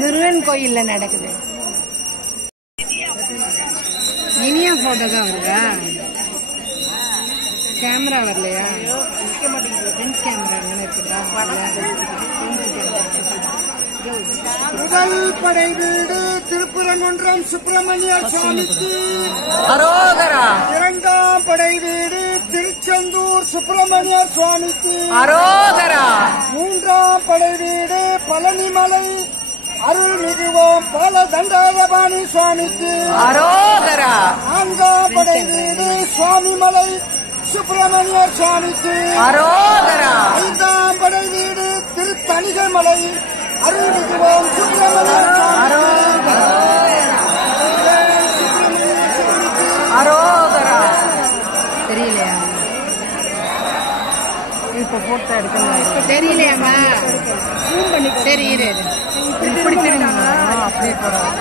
முருகன் கோயில்ல நடக்குது. இனியா போட்டோ தான் வருதா? கேமரா வரலையா? ஃப்ரண்ட் கேமரா இருக்குதா? முதல் படை வீடு திருப்பரங்குன்றம் சுப்பிரமணியர் சுவாமிக்கு அரோகரா. இரண்டாம் படை வீடு திருச்செந்தூர் சுப்பிரமணியர் சுவாமிக்கு அரோகரா. மூன்றாம் படை வீடு பழனிமலை அருள் மிகுவோம் பல தண்டாயுதபாணி சுவாமிக்கு அரோகரா. நான்காம் படை வீடு சுவாமிமலை சுப்பிரமணியர் சுவாமிக்கு அரோகரா. ஐந்தாம் படை வீடு திருத்தணிகை அருள் மிகுவோம் சுப்பிரமணியர் சுவாமிக்கு அரோகரா. தெரியலையா? இப்ப போட்டோ எடுக்கணும். தெரியலையாமா? தெரியுது. இப்படி தெரியுமா? அப்படியே போறோம்.